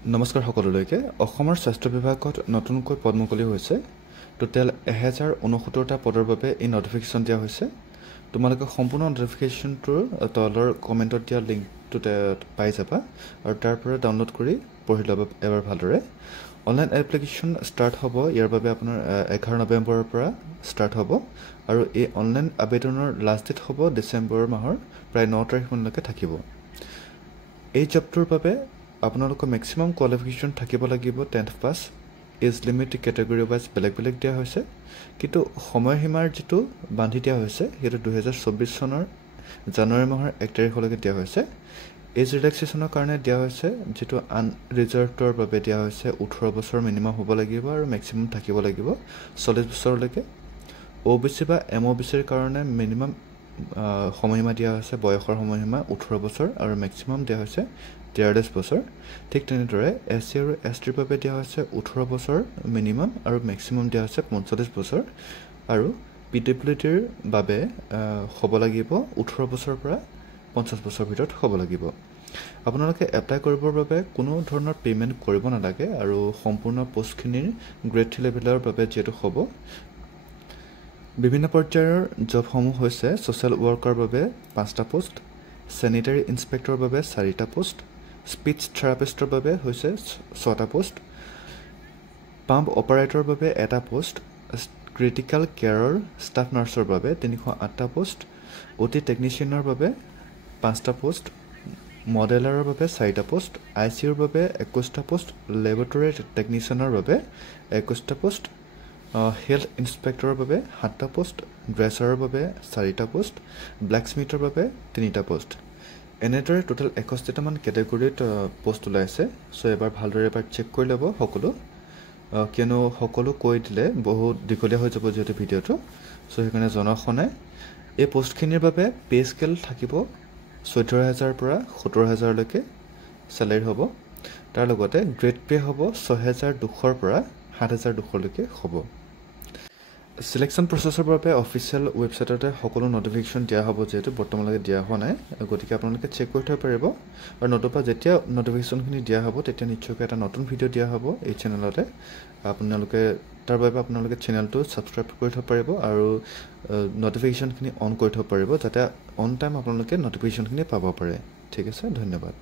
নমস্কাৰ সকলোলৈকে অসমৰ স্বাস্থ্য বিভাগত নতুনকৈ পদ মুকলি হৈছে টোটেল 1069টা পদৰ বাবে এই নটিফিকেশ্যন দিয়া হৈছে তোমালোকে সম্পূৰ্ণ নটিফিকেশ্যনটোৰ তলৰ কমেণ্টত দিয়া লিংকটোতে পাই যাবা আৰু তাৰ পৰা ডাউনলোড কৰি পঢ়ি ল'বা এবাৰ ভালদৰে অনলাইন এপ্লিকেশ্যন ষ্টাৰ্ট হ'ব ইয়াৰ বাবে আপোনাৰ 11 নৱেম্বৰৰ পৰা ষ্টাৰ্ট হ'ব আৰু এই অনলাইন আবেদনৰ লাষ্ট ডেট হ'ব ডিচেম্বৰ মাহৰ প্ৰায় 9 তাৰিখলৈকে থাকিব এই জবটোৰ বাবে আপোনালোকৰ ম্যাক্সিমাম কোৱালিফিকেশ্যন থাকিব লাগিব 10th pass age limit category wise বেলেগ দিয়া হৈছে কিন্তু সময়সীমাৰ যেটো বান্ধি দিয়া হৈছে হেতু 2024 চনৰ জানুৱাৰী মাহৰ 1 তাৰিখলৈকে দিয়া হৈছে এজ ৰিলেক্সেশনৰ কাৰণে দিয়া হৈছে যেটো আনৰিজাৰ্ভডৰ বাবে দিয়া হৈছে 18 বছৰ মিনিমাম হ'ব লাগিব আৰু ম্যাক্সিমাম থাকিব লাগিব 40 বছৰলৈকে ওবিসি বা এমওবিসিৰ কাৰণে মিনিমাম সময়সীমা দিয়া হৈছে বয়সৰ সময়সীমা 18 বছৰ আৰু ম্যাক্সিমাম দিয়া হৈছে 43 বছৰ ঠিক তেনেদৰে এসসি আৰু এসটিৰ বাবে দিয়া হৈছে 18 বছৰ মিনিমাম আৰু ম্যাক্সিমাম দিয়া হৈছে 45 বছৰ আৰু পিডব্লিউডিৰ বাবে হ'ব লাগিব 18 বছৰৰ পৰা 50 বছৰ ভিতৰত হ'ব লাগিব আপোনালোকে এপ্লাই কৰিবৰ বাবে কোনো ধৰণৰ পেমেন্ট কৰিব নালাগে আৰু সম্পূৰ্ণ পোষ্টখিনিৰ গ্ৰেড 3 লেভেলৰ বাবে যেটো হ'ব বিভিন্ন পৰ্যায়ৰ জবসমূহ হৈছে সোশ্যাল ওয়াৰ্কাৰ বাবে 5টা পোষ্ট স্যানিটাৰী ইন্সপেক্টৰৰ বাবে 4টা পোষ্ট স্পিচ থেৰাপিষ্টৰ বাবে হৈছে 6টা পোষ্ট পাম্প অপাৰেটৰৰ বাবে 1টা পোষ্ট ক্ৰিটিক্যাল কেয়াৰৰ ষ্টাফ নাৰ্ছৰ বাবে 308টা পোষ্ট ওটি টেকনিচিয়ানৰ বাবে 5টা পোষ্ট মডেলাৰৰ বাবে 4টা পোষ্ট আইসিইউৰ বাবে 21টা পোষ্ট ল্যাবৰেটৰী টেকনিচিয়ানৰ বাবে 21টা পোষ্ট হেলথ ইন্সপেক্টৰৰ বাবে 7টা পোষ্ট ড্ৰেছাৰৰ বাবে 4টা পোষ্ট ব্ল্যাকস্মিথৰ বাবে 3টা পোষ্ট এনেদৰে টোটাল 61টা মান ক্যাটাগৰিত পোষ্ট ওলাইছে সো এবাৰ ভালদৰে এবাৰ চেক কৰি ল'ব সকলো কিয়নো সকলো কৈ দিলে বহুত দীঘলীয়া হৈ যাব যেটো ভিডিওটো সো সেইকাৰণে জনাখনে এই পোষ্টখিনিৰ বাবে পে স্কেল থাকিব 14000 পৰা 70000 লৈকে স্যালাৰি হ'ব তাৰ লগতে গ্ৰেড পে হ'ব 6200 পৰা 7200 লৈকে হ'ব সিলেকশন প্ৰসেছৰ বাবে অফিচিয়েল ওয়েবসাইটতে সকলো নটিফিকেশ্যন দিয়া হ'ব যেটো বৰ্তমানলৈকে দিয়া হোৱা নাই গতিকে আপোনালোকে চেক কৰি থব পাৰিব আৰু নতুবা যেতিয়া নটিফিকেশ্যনখিনি দিয়া হ'ব তেতিয়া নিশ্চয়কৈ এটা নতুন ভিডিও দিয়া হ'ব এই চেনেলতে আপোনালোকে তাৰ বাবে আপোনালোকে চেনেলটো সাবস্ক্ৰাইব কৰি থব পাৰিব আৰু নটিফিকেশ্যনখিনি অন কৰি থব পাৰিব যাতে অন টাইম আপোনালোকে নটিফিকেশ্যনখিনি পাব পাৰে ঠিক আছে ধন্যবাদ